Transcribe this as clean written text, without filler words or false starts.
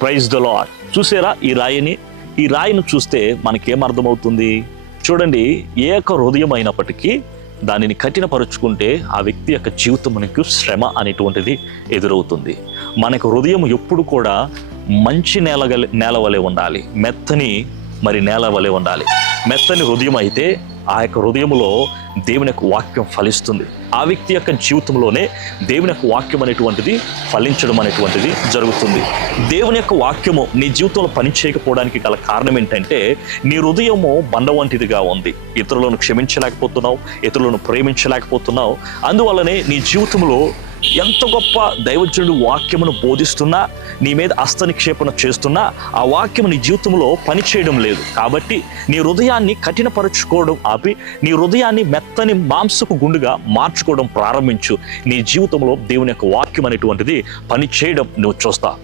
Praise the lord. చూసారా ఈ రాయిని చూస్తే మనకేమర్థమవుతుంది? చూడండి, ఏక హృదయం అయినప్పటికీ దానిని కఠినపరుచుకుంటే ఆ వ్యక్తి యొక్క జీవితమునకు శ్రమ అనేటువంటిది ఎదురవుతుంది. మనకు హృదయం ఎప్పుడు కూడా మంచి నేల వలె ఉండాలి, మెత్తని నేల వలె ఉండాలి. మెత్తని హృదయం అయితే ఆ యొక్క హృదయంలో దేవుని యొక్క వాక్యం ఫలిస్తుంది. ఆ వ్యక్తి యొక్క జీవితంలోనే దేవుని యొక్క వాక్యం అనేటువంటిది ఫలించడం అనేటువంటిది జరుగుతుంది. దేవుని యొక్క వాక్యము నీ జీవితంలో పనిచేయకపోవడానికి గల కారణం ఏంటంటే నీ హృదయము బండ వంటిదిగా ఉంది. ఇతరులను క్షమించలేకపోతున్నావు, ఇతరులను ప్రేమించలేకపోతున్నావు. అందువల్లనే నీ జీవితంలో ఎంత గొప్ప దైవజనుడు వాక్యమును బోధిస్తున్నా, నీ మీద హస్తనిక్షేపణ చేస్తున్నా ఆ వాక్యము నీ జీవితంలో పనిచేయడం లేదు. కాబట్టి నీ హృదయాన్ని కఠినపరుచుకోవడం ఆపి నీ హృదయాన్ని మెత్తని మాంసపు గుండుగా మార్చుకోవడం ప్రారంభించు. నీ జీవితంలో దేవుని యొక్క వాక్యం అనేటువంటిది పనిచేయడం నువ్వు చూస్తావు.